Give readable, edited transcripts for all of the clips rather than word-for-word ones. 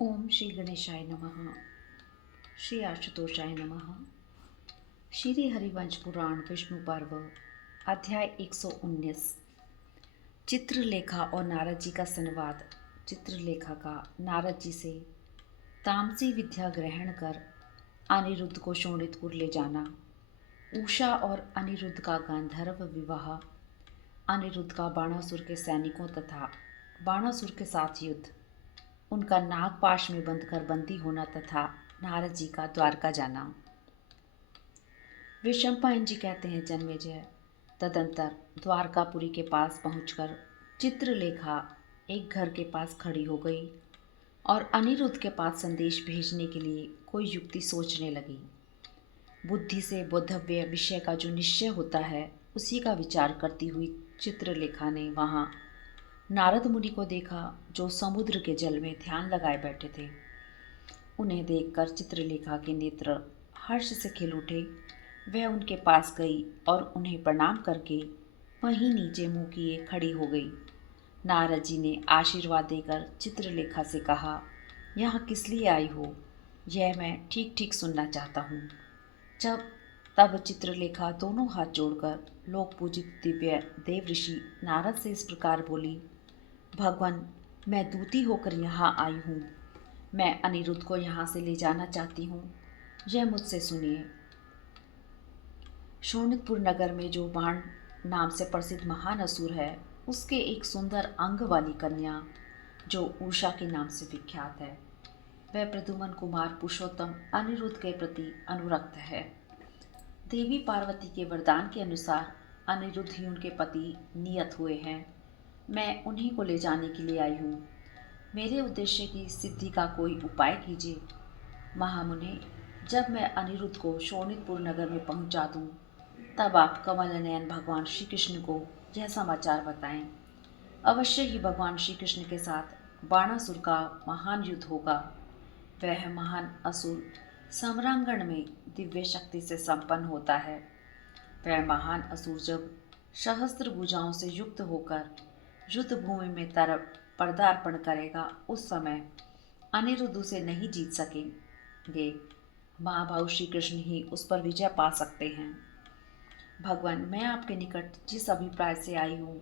ओम श्री गणेशाय नमः। श्री आशुतोषाय नमः। श्री हरिवंश पुराण विष्णु पर्व अध्याय 119। चित्रलेखा और नारद जी का संवाद। चित्रलेखा का नारद जी से तामसी विद्या ग्रहण कर अनिरुद्ध को शोणितपुर ले जाना। उषा और अनिरुद्ध का गांधर्व विवाह। अनिरुद्ध का बाणासुर के सैनिकों तथा बाणासुर के साथ युद्ध। उनका नागपाश में बंधकर बंदी होना तथा नारद जी का द्वारका जाना। विषमपायन जी कहते हैं, जन्मेजय तदंतर द्वारकापुरी के पास पहुंचकर चित्रलेखा एक घर के पास खड़ी हो गई और अनिरुद्ध के पास संदेश भेजने के लिए कोई युक्ति सोचने लगी। बुद्धि से बोधव्य विषय का जो निश्चय होता है उसी का विचार करती हुई चित्रलेखा ने वहाँ नारद मुनि को देखा, जो समुद्र के जल में ध्यान लगाए बैठे थे। उन्हें देखकर चित्रलेखा के नेत्र हर्ष से खिल उठे। वह उनके पास गई और उन्हें प्रणाम करके वहीं नीचे मुंह किए खड़ी हो गई। नारद जी ने आशीर्वाद देकर चित्रलेखा से कहा, यहाँ किस लिए आई हो, यह मैं ठीक ठीक सुनना चाहता हूँ। तब चित्रलेखा दोनों हाथ जोड़कर लोक पूजित दिव्य देव ऋषि नारद से इस प्रकार बोली, भगवान, मैं दूती होकर यहाँ आई हूँ। मैं अनिरुद्ध को यहाँ से ले जाना चाहती हूँ, यह मुझसे सुनिए। शोणितपुर नगर में जो बाण नाम से प्रसिद्ध महान असुर है, उसके एक सुंदर अंग वाली कन्या जो उषा के नाम से विख्यात है, वह प्रद्युम्न कुमार पुरुषोत्तम अनिरुद्ध के प्रति अनुरक्त है। देवी पार्वती के वरदान के अनुसार अनिरुद्ध ही उनके पति नियत हुए हैं। मैं उन्हीं को ले जाने के लिए आई हूँ। मेरे उद्देश्य की सिद्धि का कोई उपाय कीजिए। महामुने, जब मैं अनिरुद्ध को शोणितपुर नगर में पहुंचा दूं, तब आप कमल नयन भगवान श्री कृष्ण को यह समाचार बताएं। अवश्य ही भगवान श्री कृष्ण के साथ बाणासुर का महान युद्ध होगा। वह महान असुर सम्रांगण में दिव्य शक्ति से संपन्न होता है। वह महान असुर जब सहस्त्र भुजाओं से युक्त होकर युद्ध भूमि में पदार्पण करेगा, उस समय अनिरुद्ध उसे नहीं जीत सकेंगे। महाभाव श्री कृष्ण ही उस पर विजय पा सकते हैं। भगवान, मैं आपके निकट जिस अभिप्राय से आई हूँ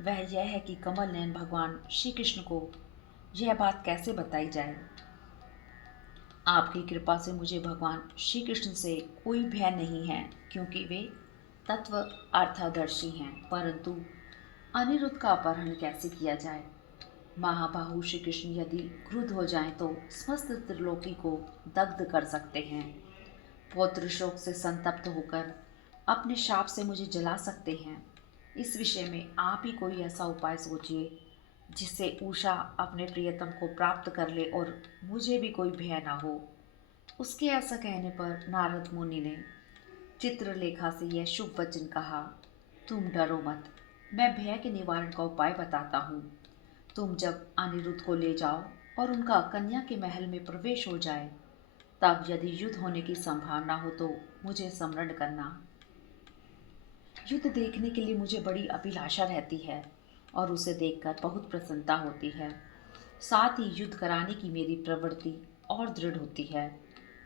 वह यह है कि कमल नयन भगवान श्री कृष्ण को यह बात कैसे बताई जाए। आपकी कृपा से मुझे भगवान श्री कृष्ण से कोई भय नहीं है, क्योंकि वे तत्व अर्थदर्शी हैं। परंतु अनिरुद्ध का अपहरण कैसे किया जाए? महाबाहु श्री कृष्ण यदि क्रुद्ध हो जाएं तो समस्त त्रिलोकी को दग्ध कर सकते हैं। पौत्र शोक से संतप्त होकर अपने शाप से मुझे जला सकते हैं। इस विषय में आप ही कोई ऐसा उपाय सोचिए जिससे उषा अपने प्रियतम को प्राप्त कर ले और मुझे भी कोई भय ना हो। उसके ऐसा कहने पर नारद मुनि ने चित्रलेखा से यह शुभ वचन कहा, तुम डरो मत, मैं भय के निवारण का उपाय बताता हूँ। तुम जब अनिरुद्ध को ले जाओ और उनका कन्या के महल में प्रवेश हो जाए, तब यदि युद्ध होने की संभावना हो तो मुझे स्मरण करना। युद्ध देखने के लिए मुझे बड़ी अभिलाषा रहती है और उसे देखकर बहुत प्रसन्नता होती है। साथ ही युद्ध कराने की मेरी प्रवृत्ति और दृढ़ होती है।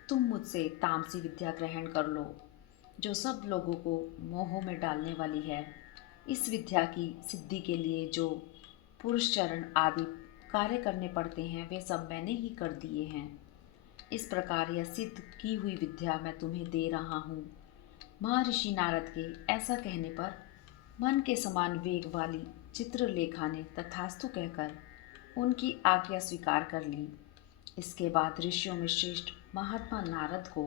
तुम मुझसे तामसी विद्या ग्रहण कर लो, जो सब लोगों को मोह में डालने वाली है। इस विद्या की सिद्धि के लिए जो पुरुष चरण आदि कार्य करने पड़ते हैं, वे सब मैंने ही कर दिए हैं। इस प्रकार यह सिद्ध की हुई विद्या मैं तुम्हें दे रहा हूँ। महर्षि नारद के ऐसा कहने पर मन के समान वेग वाली चित्रलेखा ने तथास्तु कहकर उनकी आज्ञा स्वीकार कर ली। इसके बाद ऋषियों में श्रेष्ठ महात्मा नारद को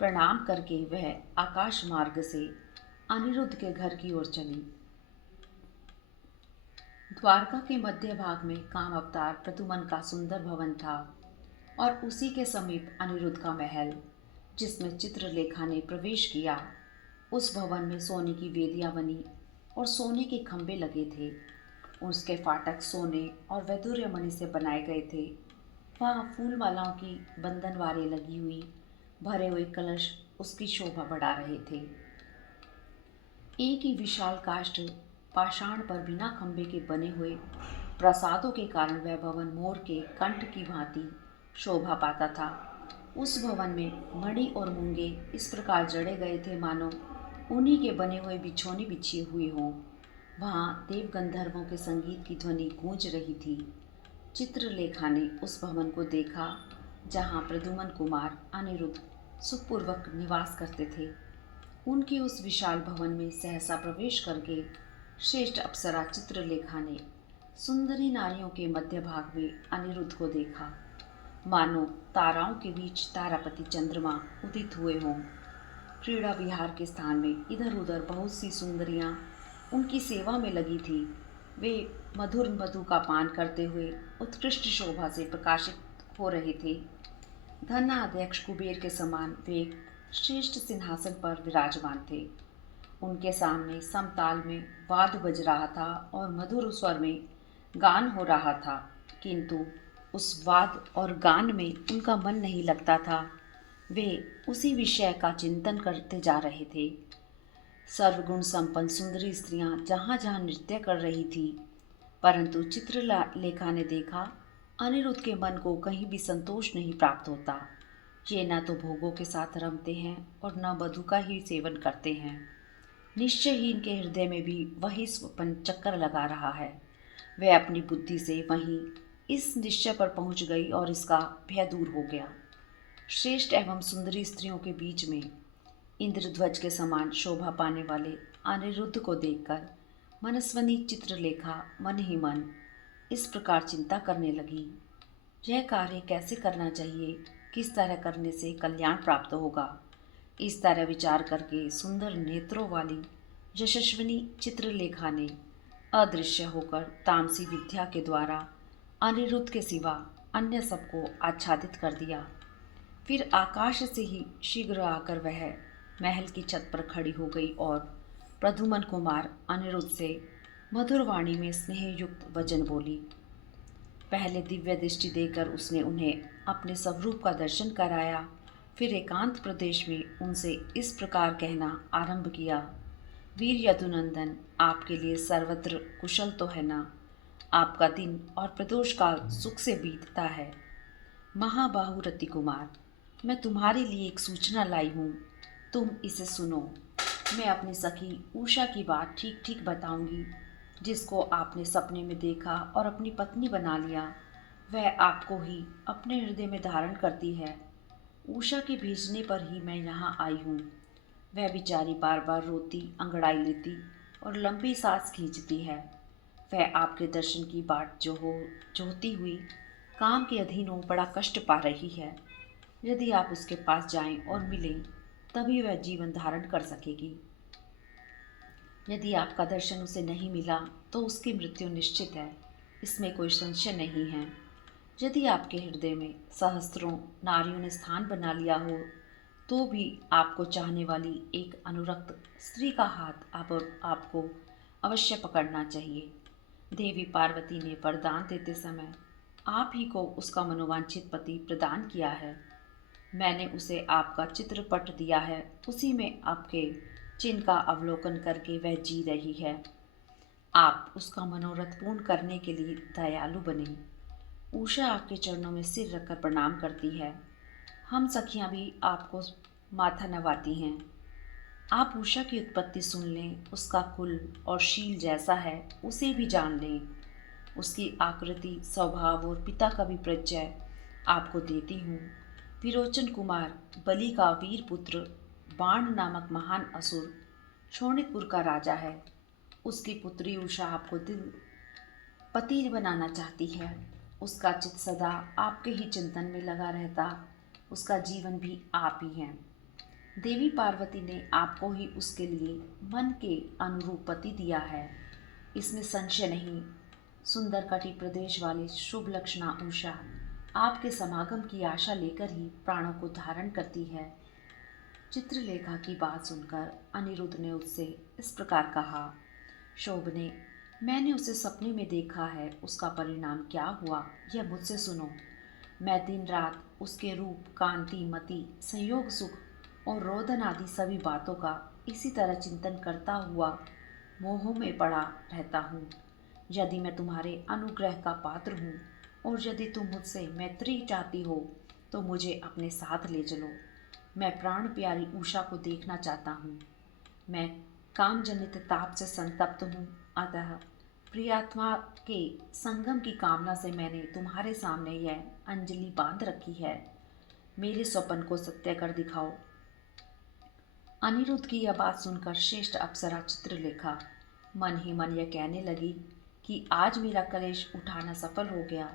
प्रणाम करके वह आकाश मार्ग से अनिरुद्ध के घर की ओर चली। द्वारका के मध्य भाग में काम अवतार प्रद्युम्न का सुंदर भवन था और उसी के समीप अनिरुद्ध का महल, जिसमें चित्रलेखा ने प्रवेश किया। उस भवन में सोने की वेदियां बनी और सोने के खंभे लगे थे। उसके फाटक सोने और वैदूर्य मणि से बनाए गए थे। वहाँ फूल मालाओं की बंधनवारें लगी हुई भरे हुए कलश उसकी शोभा बढ़ा रहे थे। एक ही विशाल काष्ठ पाषाण पर बिना खंभे के बने हुए प्रसादों के कारण वह भवन मोर के कंठ की भांति शोभा पाता था। उस भवन में मणि और मूंगे इस प्रकार जड़े गए थे मानो उन्हीं के बने हुए बिछौनी बिछी हुई हों। वहाँ देव गंधर्वों के संगीत की ध्वनि गूंज रही थी। चित्रलेखा ने उस भवन को देखा जहाँ प्रद्युमन कुमार अनिरुद्ध सुखपूर्वक निवास करते थे। उनके उस विशाल भवन में सहसा प्रवेश करके श्रेष्ठ अप्सरा चित्रलेखा ने सुंदरी नारियों के मध्य भाग में अनिरुद्ध को देखा, मानो ताराओं के बीच तारापति चंद्रमा उदित हुए हों। क्रीड़ा विहार के स्थान में इधर उधर बहुत सी सुंदरियां उनकी सेवा में लगी थी। वे मधुर मधु का पान करते हुए उत्कृष्ट शोभा से प्रकाशित हो रहे थे। धनाध्यक्ष कुबेर के समान वे एक श्रेष्ठ सिंहासन पर विराजमान थे। उनके सामने समताल में वाद्य बज रहा था और मधुर स्वर में गान हो रहा था, किंतु उस वाद्य और गान में उनका मन नहीं लगता था। वे उसी विषय का चिंतन करते जा रहे थे। सर्वगुण संपन्न सुंदरी स्त्रियां जहाँ जहाँ नृत्य कर रही थी, परंतु चित्रलेखा ने देखा अनिरुद्ध के मन को कहीं भी संतोष नहीं प्राप्त होता। ये न तो भोगों के साथ रमते हैं और न मधु का ही सेवन करते हैं। निश्चयहीन के हृदय में भी वही स्वप्न चक्कर लगा रहा है। वह अपनी बुद्धि से वहीं इस निश्चय पर पहुंच गई और इसका भय दूर हो गया। श्रेष्ठ एवं सुंदरी स्त्रियों के बीच में इंद्रध्वज के समान शोभा पाने वाले अनिरुद्ध को देखकर मनस्विनी चित्रलेखा मन ही मन इस प्रकार चिंता करने लगी, यह कार्य कैसे करना चाहिए, किस तरह करने से कल्याण प्राप्त होगा। इस तरह विचार करके सुंदर नेत्रों वाली यशस्विनी चित्रलेखा ने अदृश्य होकर तामसी विद्या के द्वारा अनिरुद्ध के सिवा अन्य सबको आच्छादित कर दिया। फिर आकाश से ही शीघ्र आकर वह महल की छत पर खड़ी हो गई और प्रद्युमन कुमार अनिरुद्ध से मधुर वाणी में स्नेहयुक्त वचन बोली। पहले दिव्य दृष्टि देकर उसने उन्हें अपने स्वरूप का दर्शन कराया। फिर एकांत प्रदेश में उनसे इस प्रकार कहना आरंभ किया, वीर यदुनंदन, आपके लिए सर्वत्र कुशल तो है ना? आपका दिन और प्रदोष काल सुख से बीतता है। महाबाहु रति कुमार, मैं तुम्हारे लिए एक सूचना लाई हूँ, तुम इसे सुनो। मैं अपनी सखी उषा की बात ठीक ठीक बताऊंगी, जिसको आपने सपने में देखा और अपनी पत्नी बना लिया। वह आपको ही अपने हृदय में धारण करती है। उषा के भेजने पर ही मैं यहाँ आई हूँ। वह बेचारी बार बार रोती, अंगड़ाई लेती और लंबी सांस खींचती है। वह आपके दर्शन की बाट जोहती हुई काम के अधीन हो बड़ा कष्ट पा रही है। यदि आप उसके पास जाएं और मिलें, तभी वह जीवन धारण कर सकेगी। यदि आपका दर्शन उसे नहीं मिला तो उसकी मृत्यु निश्चित है, इसमें कोई संशय नहीं है। यदि आपके हृदय में सहस्त्रों नारियों ने स्थान बना लिया हो, तो भी आपको चाहने वाली एक अनुरक्त स्त्री का हाथ आपको अवश्य पकड़ना चाहिए। देवी पार्वती ने वरदान देते समय आप ही को उसका मनोवांछित पति प्रदान किया है। मैंने उसे आपका चित्रपट दिया है, उसी में आपके चिन्ह का अवलोकन करके वह जी रही है। आप उसका मनोरथ पूर्ण करने के लिए दयालु बने। उषा आपके चरणों में सिर रखकर प्रणाम करती है। हम सखियां भी आपको माथा नवाती हैं। आप उषा की उत्पत्ति सुन लें, उसका कुल और शील जैसा है उसे भी जान लें। उसकी आकृति, स्वभाव और पिता का भी परिचय आपको देती हूँ। विरोचन कुमार बलि का वीर पुत्र बाण नामक महान असुर शोणितपुर का राजा है। उसकी पुत्री उषा आपको दिल पति बनाना चाहती है। उसका चित्त सदा आपके ही चिंतन में लगा रहता, उसका जीवन भी आप ही हैं। देवी पार्वती ने आपको ही उसके लिए मन के अनुरूप पति दिया है, इसमें संशय नहीं। सुंदर कटी प्रदेश वाली शुभ लक्षणा उषा आपके समागम की आशा लेकर ही प्राणों को धारण करती है। चित्रलेखा की बात सुनकर अनिरुद्ध ने उससे इस प्रकार कहा, शोभने, मैंने उसे सपने में देखा है, उसका परिणाम क्या हुआ यह मुझसे सुनो। मैं दिन रात उसके रूप, कांति, मति, संयोग, सुख और रोदन आदि सभी बातों का इसी तरह चिंतन करता हुआ मोह में पड़ा रहता हूँ। यदि मैं तुम्हारे अनुग्रह का पात्र हूँ और यदि तुम मुझसे मैत्री चाहती हो तो मुझे अपने साथ ले चलो। मैं प्राण प्यारी उषा को देखना चाहता हूँ। मैं काम जनित ताप से संतप्त हूँ, अतः प्रियात्मा के संगम की कामना से मैंने तुम्हारे सामने यह अंजलि बांध रखी है। मेरे स्वप्न को सत्य कर दिखाओ। अनिरुद्ध की यह बात सुनकर श्रेष्ठ अप्सरा चित्रलेखा मन ही मन यह कहने लगी कि आज मेरा कलेश उठाना सफल हो गया।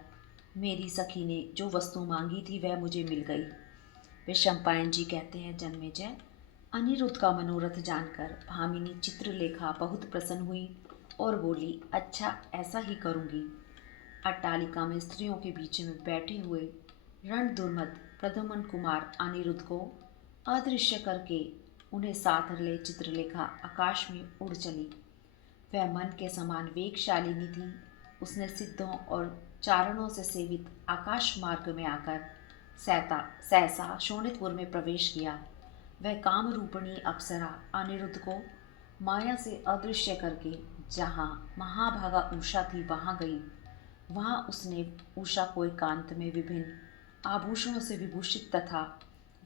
मेरी सखी ने जो वस्तु मांगी थी वह मुझे मिल गई। वैशंपायन जी कहते हैं, जन्मेजय, अनिरुद्ध का मनोरथ जानकर भामिनी चित्रलेखा बहुत प्रसन्न हुई और बोली, अच्छा ऐसा ही करूँगी। अट्टालिका में स्त्रियों के बीच में बैठे हुए रण दुर्मद प्रद्युम्न कुमार अनिरुद्ध को अदृश्य करके उन्हें साथ ले चित्रलेखा आकाश में उड़ चली। वह मन के समान वेगशालिनी थी। उसने सिद्धों और चारणों से सेवित आकाश मार्ग में आकर सहसा शोणितपुर में प्रवेश किया। वह काम रूपणी अप्सरा अनिरुद्ध को माया से अदृश्य करके जहाँ महाभागा उषा थी वहाँ गई। वहाँ उसने उषा को एकांत में विभिन्न आभूषणों से विभूषित तथा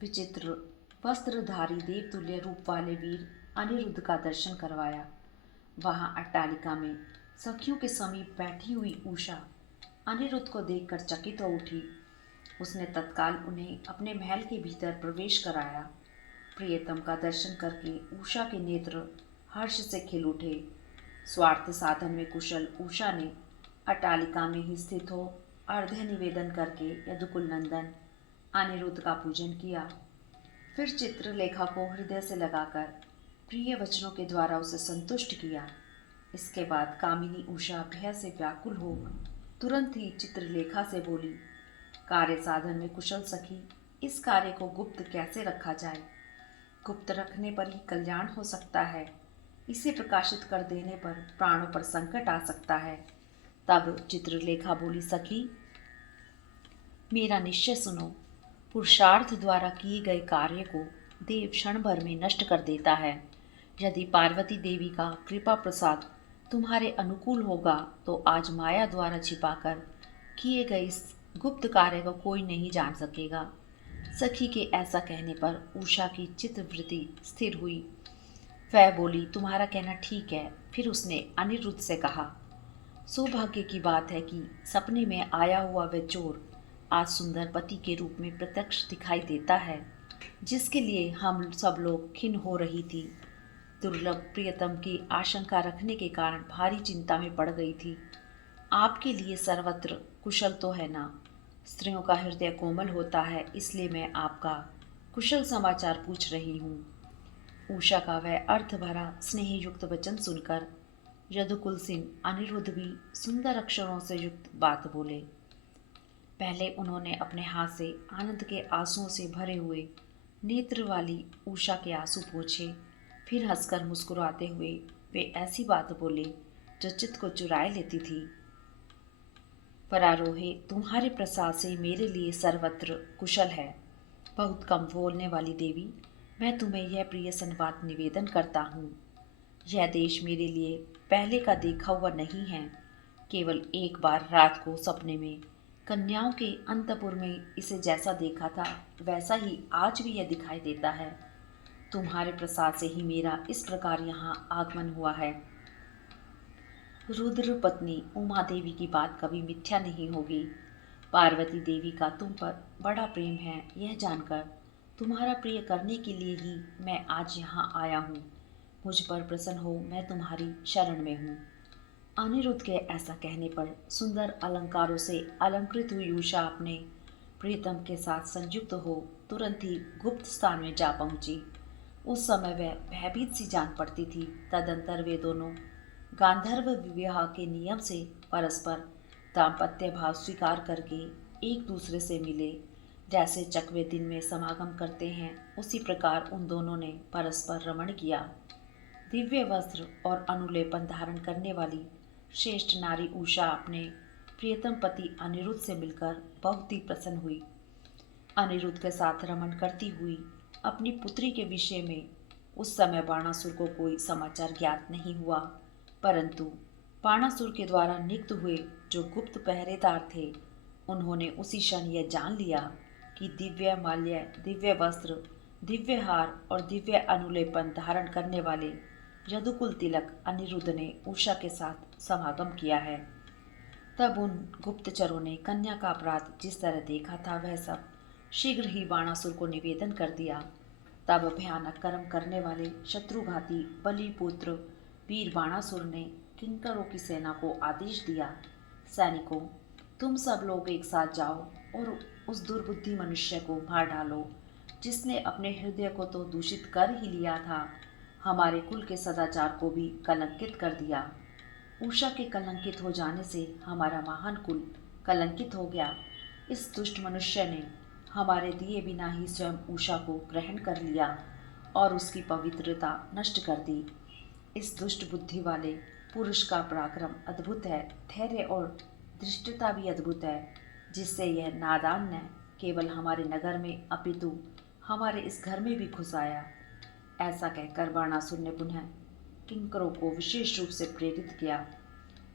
विचित्र वस्त्रधारी देवतुल्य रूप वाले वीर अनिरुद्ध का दर्शन करवाया। वहाँ अट्टालिका में सखियों के समीप बैठी हुई उषा अनिरुद्ध को देखकर चकित हो उठी। उसने तत्काल उन्हें अपने महल के भीतर प्रवेश कराया। प्रियतम का दर्शन करके उषा के नेत्र हर्ष से खिल उठे। स्वार्थ साधन में कुशल उषा ने अट्टालिका में ही स्थित हो अर्घ्य निवेदन करके यदुकुल नंदन अनिरुद्ध का पूजन किया। फिर चित्रलेखा को हृदय से लगाकर प्रिय वचनों के द्वारा उसे संतुष्ट किया। इसके बाद कामिनी उषा भय से व्याकुल हो तुरंत ही चित्रलेखा से बोली, कार्य साधन में कुशल सखी, इस कार्य को गुप्त कैसे रखा जाए? गुप्त रखने पर ही कल्याण हो सकता है। इसे प्रकाशित कर देने पर प्राणों पर संकट आ सकता है। तब चित्रलेखा बोली, सखी मेरा निश्चय सुनो। पुरुषार्थ द्वारा किए गए कार्य को देव क्षण भर में नष्ट कर देता है। यदि पार्वती देवी का कृपा प्रसाद तुम्हारे अनुकूल होगा तो आज माया द्वारा छिपाकर किए गए इस गुप्त कार्य को कोई नहीं जान सकेगा। सखी के ऐसा कहने पर उषा की चित्तवृत्ति स्थिर हुई। वह बोली, तुम्हारा कहना ठीक है। फिर उसने अनिरुद्ध से कहा, सौभाग्य की बात है कि सपने में आया हुआ वह चोर आज सुंदर पति के रूप में प्रत्यक्ष दिखाई देता है, जिसके लिए हम सब लोग खिन्न हो रही थी। दुर्लभ प्रियतम की आशंका रखने के कारण भारी चिंता में पड़ गई थी। आपके लिए सर्वत्र कुशल तो है ना? स्त्रियों का हृदय कोमल होता है, इसलिए मैं आपका कुशल समाचार पूछ रही हूँ। उषा का वह अर्थ भरा स्नेह युक्त वचन सुनकर यदुकुल सिंह अनिरुद्ध भी सुंदर अक्षरों से युक्त बात बोले। पहले उन्होंने अपने हाथ से आनंद के आंसुओं से भरे हुए नेत्र वाली उषा के आंसू पोंछे। फिर हंसकर मुस्कुराते हुए वे ऐसी बात बोले जो चित्त को चुराए लेती थी। परारोहे, तुम्हारे प्रसाद से मेरे लिए सर्वत्र कुशल है। बहुत कम बोलने वाली देवी, मैं तुम्हें यह प्रिय संवाद निवेदन करता हूँ। यह देश मेरे लिए पहले का देखा हुआ नहीं है। केवल एक बार रात को सपने में कन्याओं के अंतपुर में इसे जैसा देखा था वैसा ही आज भी यह दिखाई देता है। तुम्हारे प्रसाद से ही मेरा इस प्रकार यहाँ आगमन हुआ है। रुद्र पत्नी उमा देवी की बात कभी मिथ्या नहीं होगी। पार्वती देवी का तुम पर बड़ा प्रेम है, यह जानकर तुम्हारा प्रिय करने के लिए ही मैं आज यहाँ आया हूँ। मुझ पर प्रसन्न हो, मैं तुम्हारी शरण में हूँ। अनिरुद्ध के ऐसा कहने पर सुंदर अलंकारों से अलंकृत हुई उषा अपने प्रियतम के साथ संयुक्त हो तुरंत ही गुप्त स्थान में जा पहुंची। उस समय वह भयभीत सी जान पड़ती थी। तदंतर वे दोनों गांधर्व विवाह के नियम से परस्पर दाम्पत्य भाव स्वीकार करके एक दूसरे से मिले। जैसे चकवे दिन में समागम करते हैं, उसी प्रकार उन दोनों ने परस्पर रमण किया। दिव्य वस्त्र और अनुलेपन धारण करने वाली श्रेष्ठ नारी उषा अपने प्रियतम पति अनिरुद्ध से मिलकर बहुत ही प्रसन्न हुई। अनिरुद्ध के साथ रमण करती हुई अपनी पुत्री के विषय में उस समय बाणासुर को कोई समाचार ज्ञात नहीं हुआ, परंतु बाणासुर के द्वारा नियुक्त हुए जो गुप्त पहरेदार थे, उन्होंने उसी क्षण यह जान लिया कि दिव्य माल्य, दिव्य वस्त्र, दिव्य हार और दिव्य अनुलेपन धारण करने वाले यदुकुल तिलक अनिरुद्ध ने उषा के साथ समागम किया है। तब उन गुप्तचरों ने कन्या का अपराध जिस तरह देखा था वह सब शीघ्र ही बाणासुर को निवेदन कर दिया। तब भयानक कर्म करने वाले शत्रुघाती बलिपुत्र वीर बाणासुर ने किंकरों की सेना को आदेश दिया, सैनिकों, तुम सब लोग एक साथ जाओ और उस दुर्बुद्धि मनुष्य को मार डालो जिसने अपने हृदय को तो दूषित कर ही लिया था, हमारे कुल के सदाचार को भी कलंकित कर दिया। उषा के कलंकित हो जाने से हमारा महान कुल कलंकित हो गया। इस दुष्ट मनुष्य ने हमारे दिए बिना ही स्वयं उषा को ग्रहण कर लिया और उसकी पवित्रता नष्ट कर दी। इस दुष्ट बुद्धि वाले पुरुष का पराक्रम अद्भुत है, धैर्य और धृष्टता भी अद्भुत है, जिससे यह नादान न केवल हमारे नगर में अपितु हमारे इस घर में भी घुस आया। ऐसा कहकर बाणासुर ने पुनः किंकरों को विशेष रूप से प्रेरित किया।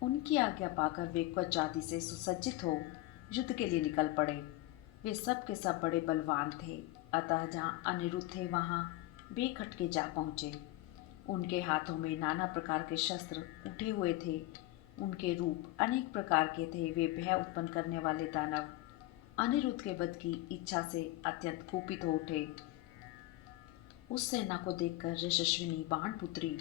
उनकी आज्ञा पाकर वे क्वच आदि से सुसज्जित हो युद्ध के लिए निकल पड़े। वे सब के सब बड़े बलवान थे, अतः जहाँ अनिरुद्ध थे वहाँ बेखटके जा पहुँचे। उनके हाथों में नाना प्रकार के शस्त्र उठे हुए थे। उनके रूप अनेक प्रकार के थे। वे भय उत्पन्न करने वाले दानव अनिरुद्ध के वध की इच्छा से अत्यंत कुपित हो उठे। उस सेना को देखकर यशस्विनी बाणपुत्री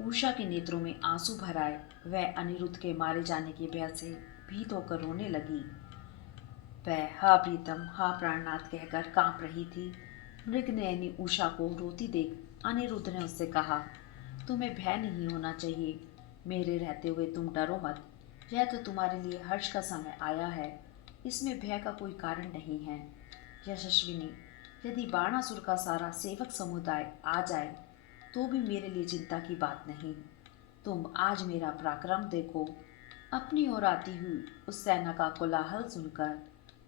उषा के नेत्रों में आंसू भर आए। वह अनिरुद्ध के मारे जाने के भय से भीत होकर रोने लगी। वह हा प्रीतम, हा प्राणनाथ कहकर कांप रही थी। मृगनयनी उषा को रोती देख अनिरुद्ध ने उससे कहा, तुम्हें भय नहीं होना चाहिए, मेरे रहते हुए तुम डरो मत। यह तो तुम्हारे लिए हर्ष का समय आया है, इसमें भय का कोई कारण नहीं है। यशस्विनी, यदि बाणासुर का सारा सेवक समुदाय आ जाए तो भी मेरे लिए चिंता की बात नहीं। तुम आज मेरा पराक्रम देखो। अपनी ओर आती हुई उस सेना का कोलाहल सुनकर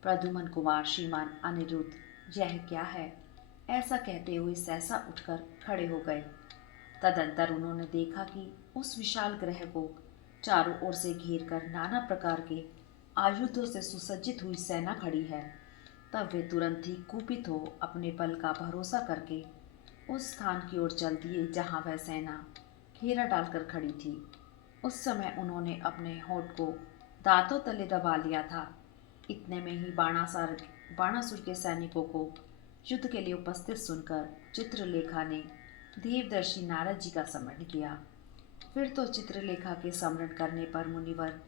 प्रद्युम्न कुमार श्रीमान अनिरुद्ध, यह क्या है, ऐसा कहते हुए सहसा उठकर खड़े हो गए। तदंतर उन्होंने देखा कि उस विशाल ग्रह को चारों ओर से घेर कर नाना प्रकार के आयुधों से सुसज्जित हुई सेना खड़ी है। तब वे तुरंत ही कुपित हो अपने बल का भरोसा करके उस स्थान की ओर चल दिए जहाँ वह सेना घेरा डालकर खड़ी थी। उस समय उन्होंने अपने होठ को दांतों तले दबा लिया था। इतने में ही बाणासुर के सैनिकों को युद्ध के लिए उपस्थित सुनकर चित्रलेखा ने देवदर्शी नारद जी का स्मरण किया। फिर तो चित्रलेखा के स्मरण करने पर मुनिवर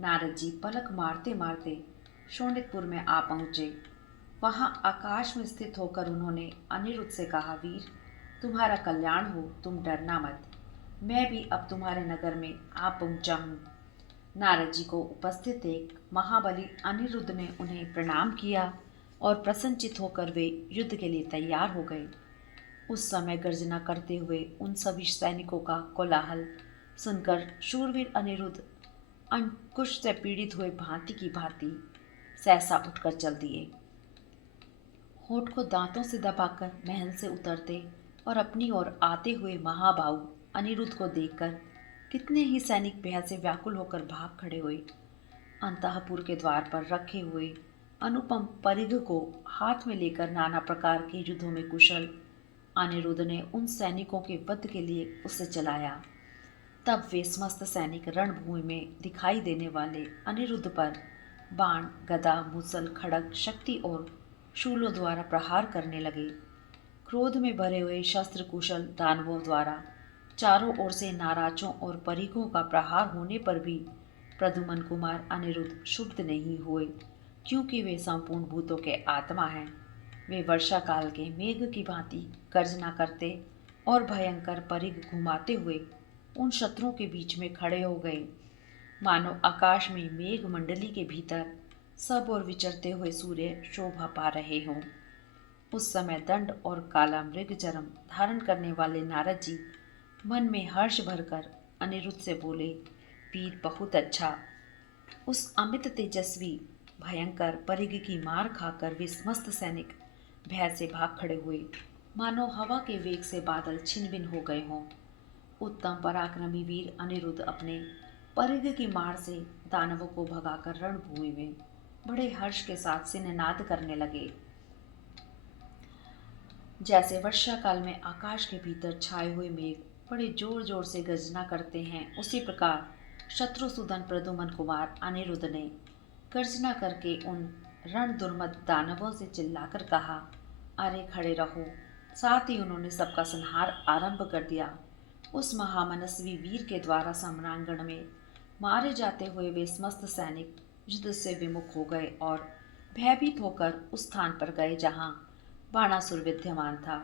नारद जी पलक मारते मारते शोणितपुर में आ पहुँचे। वहाँ आकाश में स्थित होकर उन्होंने अनिरुद्ध से कहा, वीर, तुम्हारा कल्याण हो, तुम डरना मत, मैं भी अब तुम्हारे नगर में आ पहुँचा हूँ। नारद जी को उपस्थित देख महाबली अनिरुद्ध ने उन्हें प्रणाम किया और प्रसन्नचित होकर वे युद्ध के लिए तैयार हो गए। उस समय गर्जना करते हुए उन सभी सैनिकों का कोलाहल सुनकर शूरवीर अनिरुद्ध अंकुश से पीड़ित हुए भांति की भांति सहसा उठकर चल दिए। होठ को दांतों से दबाकर महल से उतरते और अपनी ओर आते हुए महाबाहु अनिरुद्ध को देखकर कितने ही सैनिक भय से व्याकुल होकर भाग खड़े हुए। अंतःपुर के द्वार पर रखे हुए अनुपम परिघ को हाथ में लेकर नाना प्रकार के युद्धों में कुशल अनिरुद्ध ने उन सैनिकों के वध के लिए उसे चलाया। तब वे समस्त सैनिक रणभूमि में दिखाई देने वाले अनिरुद्ध पर बाण, गदा, मुसल, खड़ग, शक्ति और शूलों द्वारा प्रहार करने लगे। क्रोध में भरे हुए शस्त्र कुशल दानवों द्वारा चारों ओर से नाराजों और परिघों का प्रहार होने पर भी प्रद्युम्न कुमार अनिरुद्ध क्षुब्ध नहीं हुए, क्योंकि वे संपूर्ण भूतों के आत्मा हैं। वे वर्षा काल के मेघ की भांति गर्जना करते और भयंकर परिघ घुमाते हुए उन शत्रुओं के बीच में खड़े हो गए, मानो आकाश में मेघ मंडली के भीतर सब ओर विचरते हुए सूर्य शोभा पा रहे हों। उस समय दंड और काला मृग चरम धारण करने वाले नारद जी मन में हर्ष भरकर अनिरुद्ध से बोले, वीर, बहुत अच्छा। उस अमित तेजस्वी भयंकर परिघ की मार खाकर वे समस्त सैनिक भय से भाग खड़े हुए, मानो हवा के वेग से बादल छिन भिन हो गए हों। उत्तम पराक्रमी वीर अनिरुद्ध अपने परिग की मार से दानवों को भगाकर रणभूमि में बड़े हर्ष के साथ सिननाद करने लगे। जैसे वर्षा काल में आकाश के भीतर छाए हुए मेघ बड़े जोर जोर से गर्जना करते हैं, उसी प्रकार शत्रुसूदन प्रद्युम्न कुमार अनिरुद्ध ने गर्जना करके उन रण दुर्मद दानवों से चिल्लाकर कहा, अरे खड़े रहो। साथ ही उन्होंने सबका संहार आरंभ कर दिया। उस महामनस्वी वीर के द्वारा सम्रांगण में मारे जाते हुए वे समस्त सैनिक युद्ध से विमुख हो गए और भयभीत होकर उस स्थान पर गए जहां बाणासुर विद्यमान था।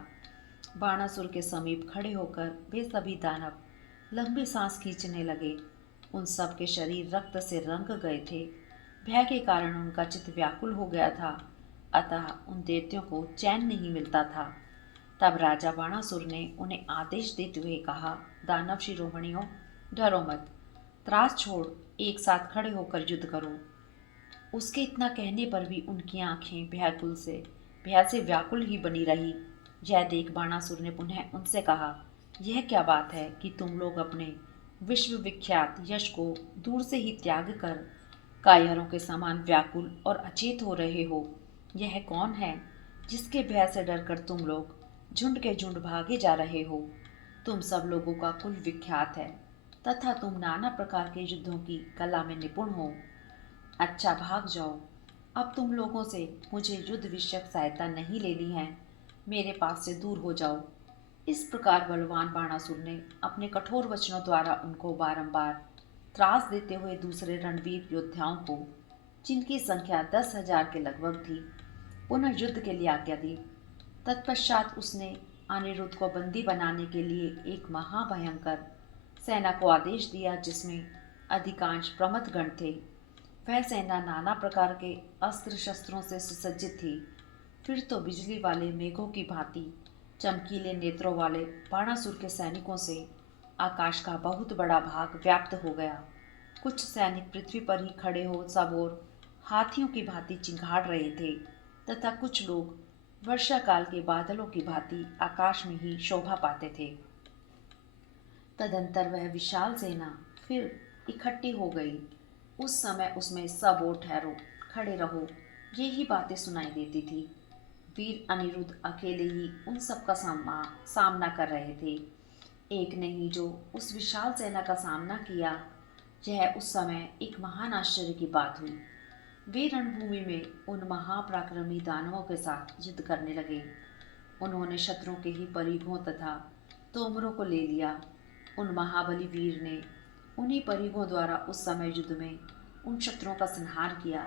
बाणासुर के समीप खड़े होकर वे सभी दानव लंबी सांस खींचने लगे। उन सब के शरीर रक्त से रंग गए थे। भय के कारण उनका चित्त व्याकुल हो गया था, अतः उन दैत्यों को चैन नहीं मिलता था। तब राजा बाणासुर ने उन्हें आदेश देते हुए कहा, दानव शिरोमणियों, डरो मत, त्रास छोड़ एक साथ खड़े होकर युद्ध करो। उसके इतना कहने पर भी उनकी आंखें भय से व्याकुल ही बनी रही। यह देख बाणासुर ने पुनः उनसे कहा, यह क्या बात है कि तुम लोग अपने विश्व विख्यात यश को दूर से ही त्याग कर कायरों के समान व्याकुल और अचेत हो रहे हो। यह कौन है जिसके भय से डरकर तुम लोग झुंड के झुंड भागे जा रहे हो? तुम सब लोगों का कुल विख्यात है तथा तुम नाना प्रकार के युद्धों की कला में निपुण हो। अच्छा, भाग जाओ। अब तुम लोगों से मुझे युद्ध विषयक सहायता नहीं लेनी है। मेरे पास से दूर हो जाओ। इस प्रकार बलवान बाणासुर ने अपने कठोर वचनों द्वारा उनको बारंबार त्रास देते हुए दूसरे रणवीर योद्धाओं को, जिनकी संख्या 10,000 के लगभग थी, पुनः युद्ध के लिए आज्ञा दी। तत्पश्चात उसने अनिरुद्ध को बंदी बनाने के लिए एक महाभयंकर सेना को आदेश दिया, जिसमें अधिकांश प्रमथगण थे। वह सेना नाना प्रकार के अस्त्र शस्त्रों से सुसज्जित थी। फिर तो बिजली वाले मेघों की भांति चमकीले नेत्रों वाले बाणासुर के सैनिकों से आकाश का बहुत बड़ा भाग व्याप्त हो गया। कुछ सैनिक पृथ्वी पर ही खड़े हो सब ओर हाथियों की भांति चिंगाड़ रहे थे तथा कुछ लोग वर्षा काल के बादलों की भांति आकाश में ही शोभा पाते थे। तदंतर वह विशाल सेना फिर इकट्ठी हो गई। उस समय उसमें सब ओर ठहरो, खड़े रहो, ये ही बातें सुनाई देती थी। वीर अनिरुद्ध अकेले ही उन सब का सामना कर रहे थे। एक ने ही जो उस विशाल सेना का सामना किया, यह उस समय एक महान आश्चर्य की बात हुई। वे रणभूमि में उन महापराक्रमी दानवों के साथ युद्ध करने लगे। उन्होंने शत्रुओं के ही परिघों तथा तोमरों को ले लिया। उन महाबली वीर ने उन्हीं परिघों द्वारा उस समय युद्ध में उन शत्रुओं का संहार किया।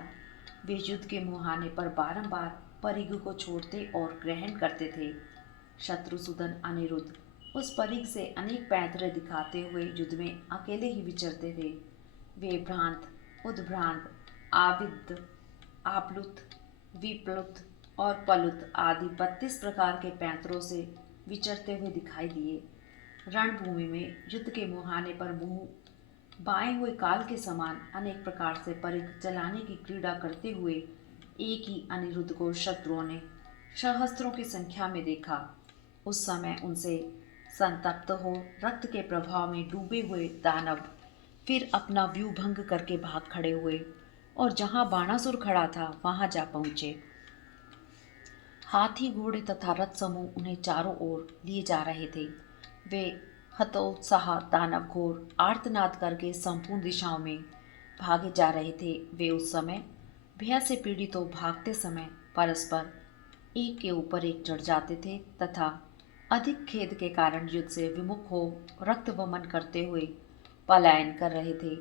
वे युद्ध के मुहाने पर बारंबार परिघ को छोड़ते और ग्रहण करते थे। शत्रुसूदन अनिरुद्ध उस परिघ से अनेक पैंतरे दिखाते हुए युद्ध में अकेले ही विचरते थे। वे भ्रांत, उद्भ्रांत, आविद, आप्लुत, विप्लुत और पलुत आदि 32 प्रकार के पैंतरों से विचरते हुए दिखाई दिए। रणभूमि में युद्ध के मुहाने पर मुंह बाएं हुए काल के समान अनेक प्रकार से परिघ चलाने की क्रीड़ा करते हुए एक ही अनिरुद्ध को शत्रुओं ने सहस्त्रों की संख्या में देखा। उस समय उनसे संतप्त हो रक्त के प्रभाव में डूबे हुए दानव फिर अपना व्यू भंग करके भाग खड़े हुए और जहां बाणासुर खड़ा था वहां जा पहुंचे। हाथी, घोड़े तथा रथ समूह उन्हें चारों ओर लिए जा रहे थे। वे हतोत्साह दानव घोर आर्तनाद करके संपूर्ण दिशाओं में भागे जा रहे थे। वे उस समय भय से पीड़ित हो भागते समय परस्पर एक के ऊपर एक चढ़ जाते थे तथा अधिक खेद के कारण युद्ध से विमुख हो रक्त वमन करते हुए पलायन कर रहे थे।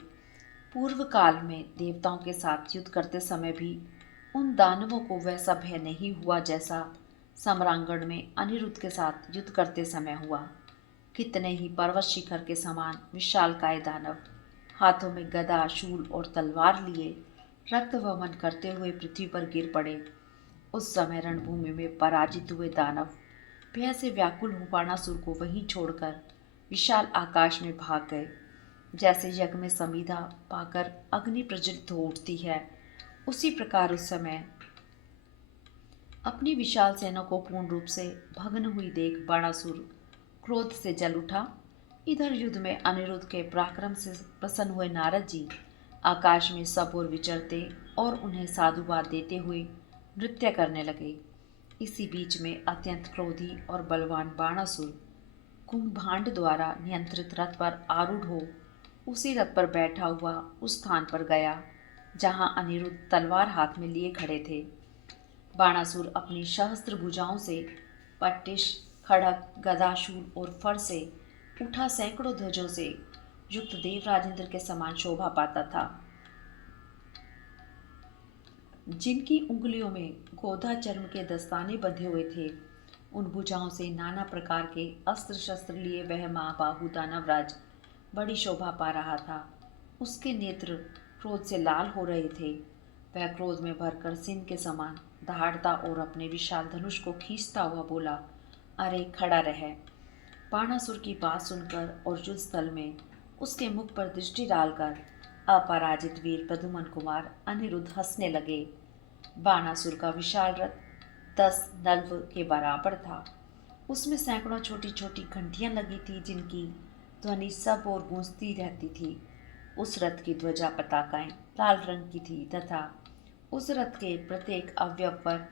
पूर्व काल में देवताओं के साथ युद्ध करते समय भी उन दानवों को वैसा भय नहीं हुआ जैसा सम्रांगण में अनिरुद्ध के साथ युद्ध करते समय हुआ। कितने ही पर्वत शिखर के समान विशालकाय दानव हाथों में गदा, शूल और तलवार लिए रक्त वमन करते हुए पृथ्वी पर गिर पड़े। उस समय रणभूमि में पराजित हुए दानव भय से व्याकुल हो बाणासुर को वहीं छोड़कर विशाल आकाश में भाग गए। जैसे यज्ञ में समीधा पाकर अग्नि प्रज्वलित हो उठती है, उसी प्रकार उस समय अपनी विशाल सेना को पूर्ण रूप से भग्न हुई देख बाणासुर क्रोध से जल उठा। इधर युद्ध में अनिरुद्ध के पराक्रम से प्रसन्न हुए नारद जी आकाश में सब ओर विचरते और उन्हें साधुवाद देते हुए नृत्य करने लगे। इसी बीच में अत्यंत क्रोधी और बलवान बाणासुर कुंभभांड द्वारा नियंत्रित रथ पर आरूढ़ हो उसी रथ पर बैठा हुआ उस स्थान पर गया जहां अनिरुद्ध तलवार हाथ में लिए खड़े थे। बाणासुर अपनी सहस्त्र भुजाओं से पट्टिश, खड़ग, गदा, शूल और फर से उठा सैकड़ों ध्वजों से युक्त देव राजेंद्र के समान शोभा पाता था, जिनकी उंगलियों में गोधा चर्म के दस्ताने बंधे हुए थे। उन भुजाओं से नाना प्रकार के अस्त्र शस्त्र लिए वह महाबाहु दानवराज बड़ी शोभा पा रहा था। उसके नेत्र क्रोध से लाल हो रहे थे। वह क्रोध में भरकर सिंह के समान दहाड़ता और अपने विशाल धनुष को खींचता हुआ बोला, अरे खड़ा रह। बाणासुर की बात सुनकर और युद्ध स्थल में उसके मुख पर दृष्टि डालकर अपराजित वीर प्रद्युम्न कुमार अनिरुद्ध हंसने लगे। बाणासुर का विशाल रथ 10 नल्व के बराबर था। उसमें सैकड़ों छोटी छोटी घंटियां लगी थी, जिनकी ध्वनि सब ओर गूंजती रहती थी। उस रथ की ध्वजा पताकाएं लाल रंग की थी तथा उस रथ के प्रत्येक अवयव पर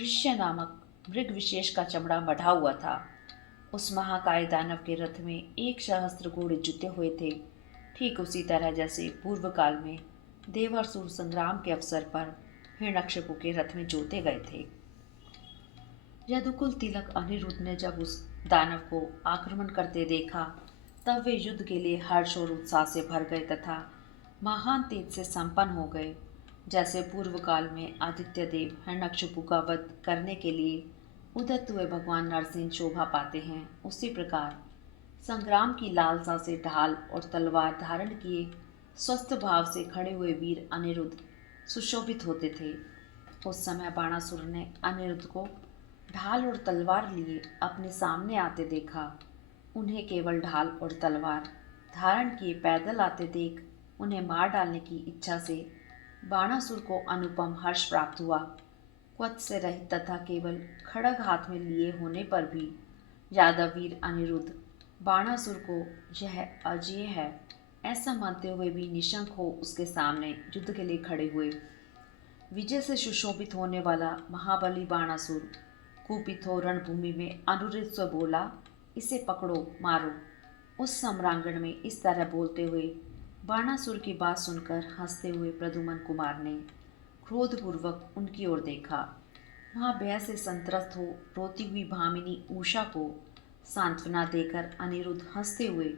ऋष्य नामक मृग विशेष का चमड़ा मढ़ा हुआ था। उस महाकाय दानव के रथ में 1 सहस्त्र घोड़े जुटे हुए थे, ठीक उसी तरह जैसे पूर्व काल में देवासुर संग्राम के अवसर पर हिरण्यकशिपु के रथ में जोते गए थे। यदुकुल तिलक अनिरुद्ध ने जब उस दानव को आक्रमण करते देखा तब वे युद्ध के लिए हर्ष और उत्साह से भर गए तथा महान तेज से संपन्न हो गए। जैसे पूर्व काल में आदित्य देव हिरण्यकशिपु का वध करने के लिए उदत हुए भगवान नरसिंह शोभा पाते हैं, उसी प्रकार संग्राम की लालसा से ढाल और तलवार धारण किए स्वस्थ भाव से खड़े हुए वीर अनिरुद्ध सुशोभित होते थे। उस समय बाणासुर ने अनिरुद्ध को ढाल और तलवार लिए अपने सामने आते देखा। उन्हें केवल ढाल और तलवार धारण किए पैदल आते देख उन्हें मार डालने की इच्छा से बाणासुर को अनुपम हर्ष प्राप्त हुआ। क्वच से रहित तथा केवल खड़ग हाथ में लिए होने पर भी यादव वीर अनिरुद्ध बाणासुर को यह अजेय है ऐसा मानते हुए भी निशंक हो उसके सामने युद्ध के लिए खड़े हुए। विजय से सुशोभित होने वाला महाबली बाणासुर कुपित हो रणभूमि में अनुरुद्ध से बोला, इसे पकड़ो, मारो। उस सम्रांगण में इस तरह बोलते हुए बाणासुर की बात सुनकर हंसते हुए प्रद्युम्न कुमार ने क्रोधपूर्वक उनकी ओर देखा। वहाँ भय से संत्रस्त हो रोती हुई भामिनी उषा को सांत्वना देकर अनिरुद्ध हंसते हुए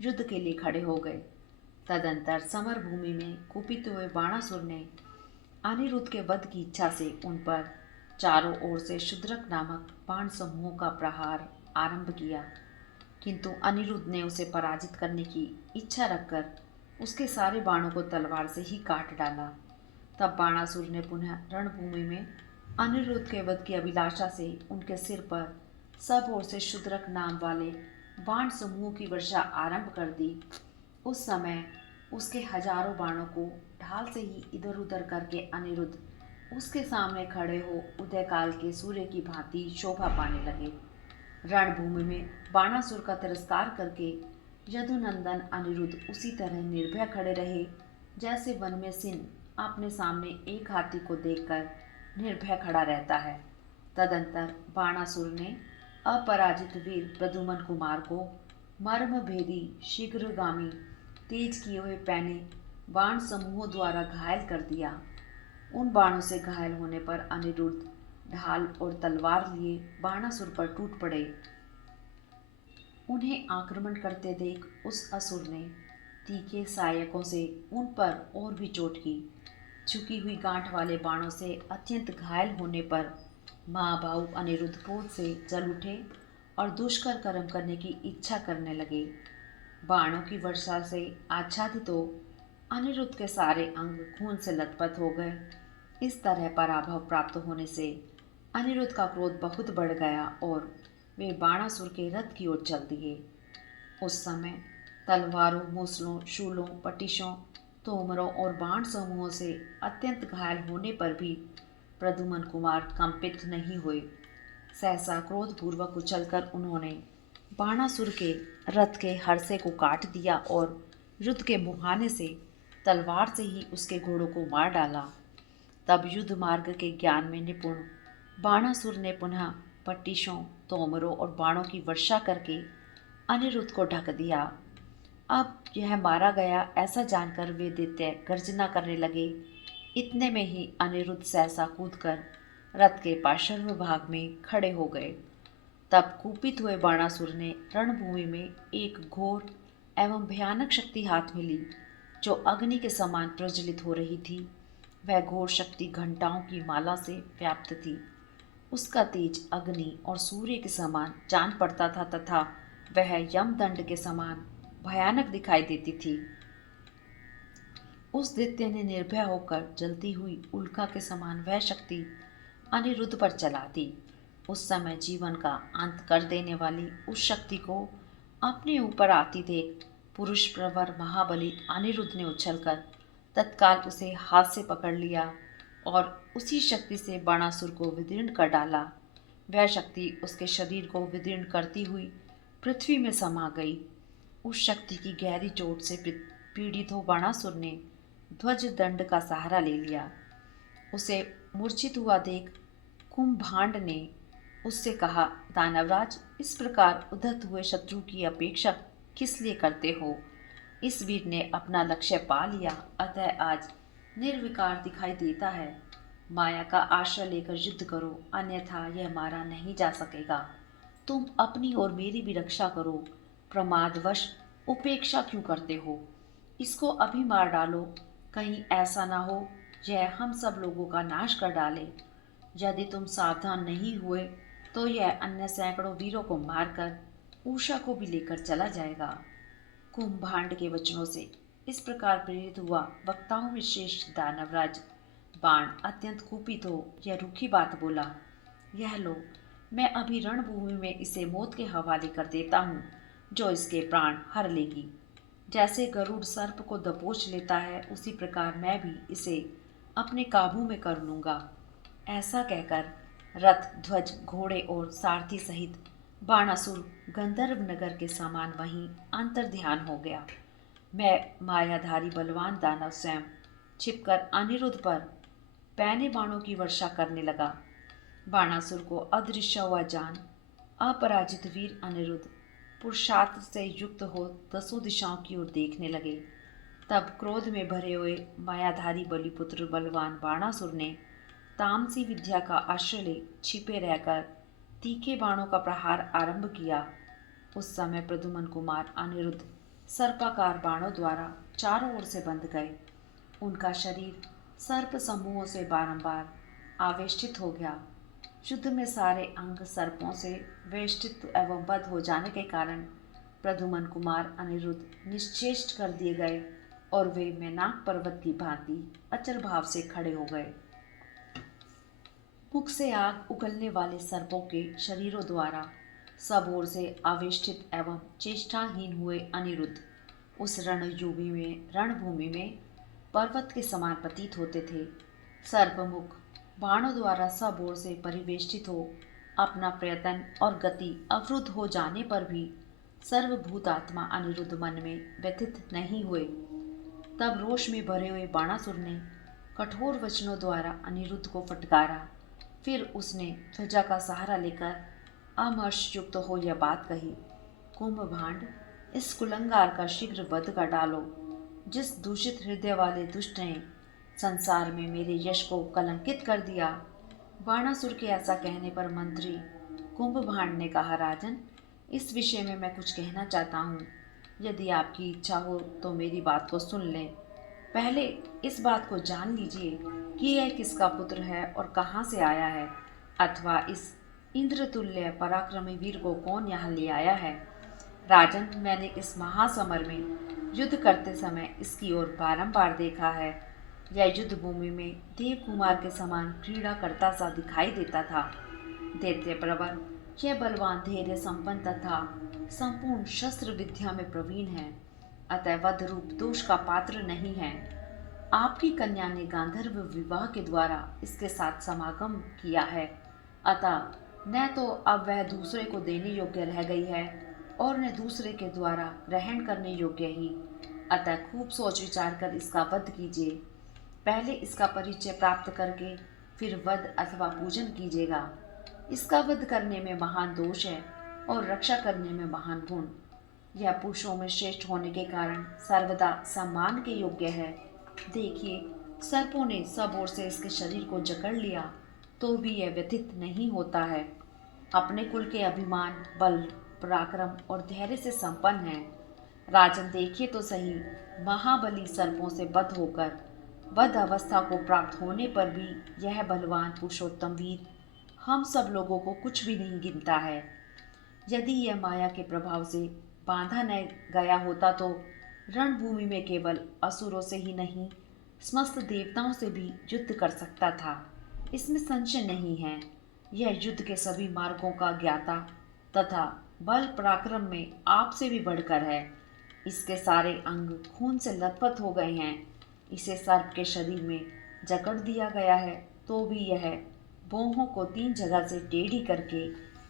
युद्ध के लिए खड़े हो गए। तदंतर समर भूमि में कुपित हुए बाणासुर ने अनिरुद्ध के वध की इच्छा से उन पर चारों ओर से शूद्रक नामक बाण समूहों का प्रहार आरंभ किया, किंतु अनिरुद्ध ने उसे पराजित करने की इच्छा रखकर उसके सारे बाणों को तलवार से ही काट डाला। तब बाणासुर ने पुनः रणभूमि में अनिरुद्ध के वध की अभिलाषा से उनके सिर पर सब ओर से शूद्रक नाम वाले बाण समूहों की वर्षा आरंभ कर दी। उस समय उसके हजारों बाणों को ढाल से ही इधर उधर करके अनिरुद्ध उसके सामने खड़े हो उदयकाल के सूर्य की भांति शोभा पाने लगे। रणभूमि में बाणासुर का तिरस्कार करके यदुनंदन अनिरुद्ध उसी तरह निर्भय खड़े रहे जैसे वन में सिंह अपने सामने एक हाथी को देखकर निर्भय खड़ा रहता है। तदंतर बाणासुर ने अपराजित वीर प्रद्युम्न कुमार को मर्मभेदी शीघ्रगामी तेज किए हुए पैने बाण समूहों द्वारा घायल कर दिया। उन बाणों से घायल होने पर अनिरुद्ध ढाल और तलवार लिए बाणासुर पर टूट पड़े। उन्हें आक्रमण करते देख उस असुर ने तीखे सहायकों से उन पर और भी चोट की। झुकी हुई गांठ वाले बाणों से अत्यंत घायल होने पर महाबाहु अनिरुद्ध क्रोध से जल उठे और दुष्कर कर्म करने की इच्छा करने लगे। बाणों की वर्षा से आच्छादित हो अनिरुद्ध के सारे अंग खून से लथपथ हो गए। इस तरह पराभव प्राप्त होने से अनिरुद्ध का क्रोध बहुत बढ़ गया और वे बाणासुर के रथ की ओर चल दिए। उस समय तलवारों, मूसलों, शूलों, पटिशों, तोमरों और बाण समूहों से अत्यंत घायल होने पर भी प्रद्युम्न कुमार कंपित नहीं हुए। सहसा क्रोधपूर्वक उछलकर उन्होंने बाणासुर के रथ के हरसे को काट दिया और युद्ध के मुहाने से तलवार से ही उसके घोड़ों को मार डाला। तब युद्ध मार्ग के ज्ञान में निपुण बाणासुर ने पुनः पट्टिशों, तोमरों और बाणों की वर्षा करके अनिरुद्ध को ढक दिया। अब यह मारा गया ऐसा जानकर वे दैत्य गर्जना करने लगे। इतने में ही अनिरुद्ध सहसा कूदकर रथ के पार्श्व भाग में खड़े हो गए। तब कुपित हुए बाणासुर ने रणभूमि में एक घोर एवं भयानक शक्ति हाथ में ली, जो अग्नि के समान प्रज्वलित हो रही थी। वह घोर शक्ति घंटाओं की माला से व्याप्त थी। उसका तेज अग्नि और सूर्य के समान जान पड़ता था तथा वह यमदंड के समान भयानक दिखाई देती थी। उस दैत्य ने निर्भय होकर जलती हुई उल्का के समान वह शक्ति अनिरुद्ध पर चला दी। उस समय जीवन का अंत कर देने वाली उस शक्ति को अपने ऊपर आती देख पुरुष प्रवर महाबली अनिरुद्ध ने उछलकर तत्काल उसे हाथ से पकड़ लिया और उसी शक्ति से बाणासुर को विदीर्ण कर डाला। वह शक्ति उसके शरीर को विदीर्ण करती हुई पृथ्वी में समा गई। उस शक्ति की गहरी चोट से पीड़ित हो बाणासुर ने ध्वज दंड का सहारा ले लिया। उसे मूर्छित हुआ देख कुंभांड ने उससे कहा, दानवराज, इस प्रकार उद्धत हुए शत्रु की अपेक्षा किस लिए करते हो? इस वीर ने अपना लक्ष्य पा लिया, अतः आज निर्विकार दिखाई देता है। माया का आश्रय लेकर युद्ध करो, अन्यथा यह मारा नहीं जा सकेगा। तुम अपनी और मेरी भी रक्षा करो। प्रमादवश उपेक्षा क्यों करते हो? इसको अभी मार डालो, कहीं ऐसा ना हो यह हम सब लोगों का नाश कर डाले। यदि तुम सावधान नहीं हुए तो यह अन्य सैकड़ों वीरों को मारकर उषा को भी लेकर चला जाएगा। कुंभांड के वचनों से इस प्रकार प्रेरित हुआ वक्ताओं में श्रेष्ठ दानवराज बाण अत्यंत कुपित हो यह रूखी बात बोला, यह लो, मैं अभी रणभूमि में इसे मौत के हवाले कर देता हूँ, जो इसके प्राण हर लेगी। जैसे गरुड़ सर्प को दबोच लेता है, उसी प्रकार मैं भी इसे अपने काबू में कर लूँगा। ऐसा कहकर रथ, ध्वज, घोड़े और सारथी सहित बाणासुर गंधर्व नगर के समान वहीं अंतर्ध्यान हो गया। मैं मायाधारी बलवान दानव स्वयं छिपकर अनिरुद्ध पर पैने बाणों की वर्षा करने लगा। बाणासुर को अदृश्य हुआ जान अपराजित वीर अनिरुद्ध पुरुषार्थ से युक्त हो दसों दिशाओं की ओर देखने लगे। तब क्रोध में भरे हुए मायाधारी बलिपुत्र बलवान बाणासुर ने तामसी विद्या का आश्रय ले छिपे रहकर तीखे बाणों का प्रहार आरंभ किया। उस समय प्रद्युम्न कुमार अनिरुद्ध सर्पाकार बाणों द्वारा चारों ओर से बंध गए। उनका शरीर सर्प समूहों से बारंबार आवेष्टित हो गया। युद्ध में सारे अंग सर्पों से वेष्टित एवं बद्ध हो जाने के कारण प्रद्युम्न कुमार अनिरुद्ध निश्चेष्ट कर दिए गए और वे मेनाक पर्वत की भांति अचल भाव से खड़े हो गए। मुख से आग उगलने वाले सर्पों के शरीरों द्वारा सब ओर से आवेष्टित एवं चेष्टाहीन हुए अनिरुद्ध उस रणभूमि में पर्वत के समान प्रतीत होते थे। सर्पमुख बाणों द्वारा सब ओर से परिवेष्टित हो अपना प्रयत्न और गति अवरुद्ध हो जाने पर भी सर्वभूतात्मा अनिरुद्ध मन में व्यथित नहीं हुए। तब रोष में भरे हुए बाणासुर ने कठोर वचनों द्वारा अनिरुद्ध को फटकारा। फिर उसने ध्वजा का सहारा लेकर अमर्ष युक्त हो यह बात कही, कुंभभांड, इस कुलंगार का शीघ्र वध कर डालो। जिस दूषित हृदय वाले दुष्ट ने संसार में मेरे यश को कलंकित कर दिया। बाणासुर के ऐसा कहने पर मंत्री कुंभभांड ने कहा, राजन, इस विषय में मैं कुछ कहना चाहता हूँ। यदि आपकी इच्छा हो तो मेरी बात को सुन लें। पहले इस बात को जान लीजिए कि यह किसका पुत्र है और कहाँ से आया है, अथवा इस इंद्रतुल्य पराक्रमी वीर को कौन यहाँ ले आया है। राजन, मैंने इस महासमर में युद्ध करते समय इसकी ओर बारंबार देखा है। यह युद्ध भूमि में देव कुमार के समान क्रीड़ा करता सा दिखाई देता था। दैत्य प्रवर यह बलवान धैर्य संपन्न तथा संपूर्ण शस्त्र विद्या में प्रवीण है, अतः वध रूप दोष का पात्र नहीं है। आपकी कन्या ने गांधर्व विवाह के द्वारा इसके साथ समागम किया है, अतः न तो अब वह दूसरे को देने योग्य रह गई है और न दूसरे के द्वारा ग्रहण करने योग्य ही। अतः खूब सोच विचार कर इसका वध कीजिए। पहले इसका परिचय प्राप्त करके फिर वध अथवा पूजन कीजिएगा। इसका वध करने में महान दोष है और रक्षा करने में महान गुण। यह पुरुषों में श्रेष्ठ होने के कारण सर्वदा सम्मान के योग्य है। देखिए, सर्पों ने सब ओर से इसके शरीर को जकड़ लिया तो भी यह व्यथित नहीं होता है। अपने कुल के अभिमान, बल, पराक्रम और धैर्य से संपन्न है। राजन, देखिए तो सही, महाबली सर्पों से बद्ध होकर वध अवस्था को प्राप्त होने पर भी यह बलवान पुरुषोत्तम वीर हम सब लोगों को कुछ भी नहीं गिनता है। यदि यह माया के प्रभाव से बांधा न गया होता तो रणभूमि में केवल असुरों से ही नहीं, समस्त देवताओं से भी युद्ध कर सकता था। इसमें संशय नहीं है। यह युद्ध के सभी मार्गों का ज्ञाता तथा बल पराक्रम में आपसे भी बढ़कर है। इसके सारे अंग खून से लथपथ हो गए हैं। इसे सर्प के शरीर में जकड़ दिया गया है तो भी यह भौहों को 3 जगह से टेढ़ी करके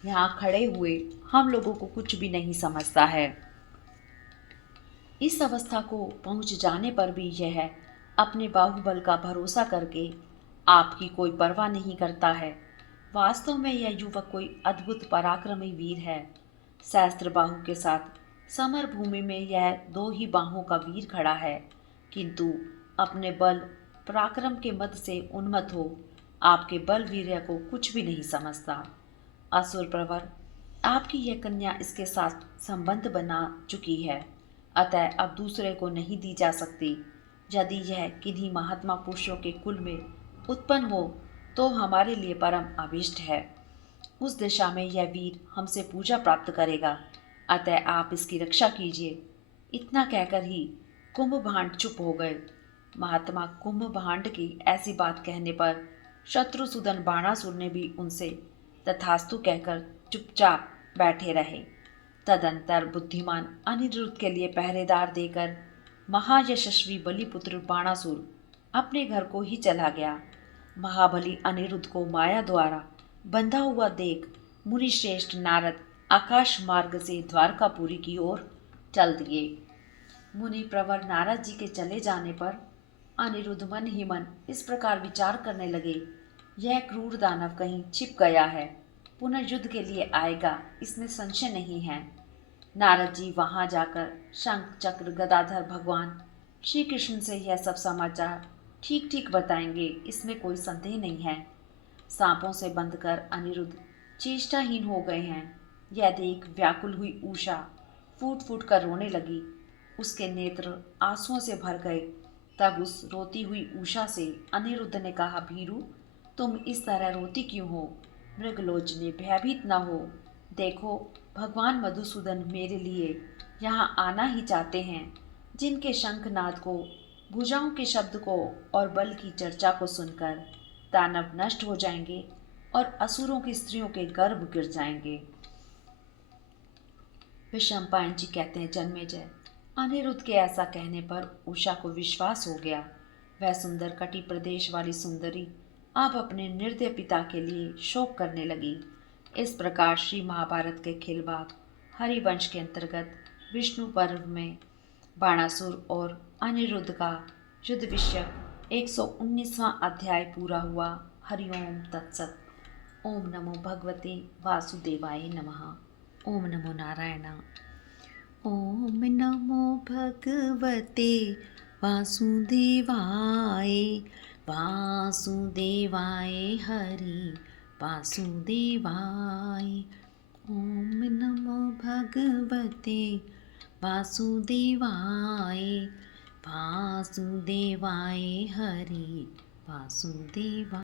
यहाँ खड़े हुए हम लोगों को कुछ भी नहीं समझता है। इस अवस्था को पहुँच जाने पर भी यह अपने बाहुबल का भरोसा करके आपकी कोई परवाह नहीं करता है। वास्तव में यह युवक कोई अद्भुत पराक्रमी वीर है। सहस्त्र बाहु के साथ समर भूमि में यह 2 ही बाहों का वीर खड़ा है, किंतु अपने बल पराक्रम के मद से उन्मत्त हो आपके बल वीर्य को कुछ भी नहीं समझता। असुर प्रवर, आपकी यह कन्या इसके साथ संबंध बना चुकी है, अतः अब दूसरे को नहीं दी जा सकती। यदि यह किन्हीं महात्मा पुरुषों के कुल में उत्पन्न हो तो हमारे लिए परम अभीष्ट है। उस दिशा में यह वीर हमसे पूजा प्राप्त करेगा, अतः आप इसकी रक्षा कीजिए। इतना कहकर ही कुंभभांड चुप हो गए। महात्मा कुंभभांड की ऐसी बात कहने पर शत्रुसूदन बाणासुर ने भी उनसे तथास्तु कहकर चुपचाप बैठे रहे। तदंतर बुद्धिमान अनिरुद्ध के लिए पहरेदार देकर महायशस्वी बलिपुत्र बाणासुर अपने घर को ही चला गया। महाबली अनिरुद्ध को माया द्वारा बंधा हुआ देख मुनिश्रेष्ठ नारद आकाश मार्ग से द्वारकापुरी की ओर चल दिए। मुनि प्रवर नारद जी के चले जाने पर अनिरुद्ध मन ही मन इस प्रकार विचार करने लगे, यह क्रूर दानव कहीं छिप गया है, पुनः युद्ध के लिए आएगा, इसमें संशय नहीं है। नारद जी वहां जाकर शंख चक्र गदाधर भगवान श्री कृष्ण से यह सब समाचार ठीक ठीक बताएंगे, इसमें कोई संदेह नहीं है। सांपों से बंधकर अनिरुद्ध चेष्टाहीन हो गए हैं। यह देख व्याकुल हुई उषा फूट फूट कर रोने लगी। उसके नेत्र आंसुओं से भर गए। तब उस रोती हुई उषा से अनिरुद्ध ने कहा, भीरू, तुम इस तरह रोती क्यों हो? मृगलोचने, भयभीत न हो। देखो, भगवान मधुसूदन मेरे लिए यहाँ आना ही चाहते हैं। जिनके शंखनाद को, भुजाओं के शब्द को और बल की चर्चा को सुनकर दानव नष्ट हो जाएंगे और असुरों की स्त्रियों के गर्भ गिर जाएंगे। विषमपायन जी कहते हैं, जन्मेजय, अनिरुद्ध के ऐसा कहने पर उषा को विश्वास हो गया। वह सुंदर कटी प्रदेश वाली सुंदरी अब अपने निर्दय पिता के लिए शोक करने लगी। इस प्रकार श्री महाभारत के खिलबाग हरिवंश के अंतर्गत विष्णु पर्व में बाणासुर और अनिरुद्ध का युद्ध विषयक 119वां अध्याय पूरा हुआ। हरिओम तत्सत। ओम नमो भगवते वासुदेवाय नमः। ओम नमो नारायण। ओम नमो भगवते वासुदेवाय। वासुदेवाय हरि वासुदेवाय। ओम नमो भगवते वासुदेवाय। वासुदेवाय हरि वासुदेवाय।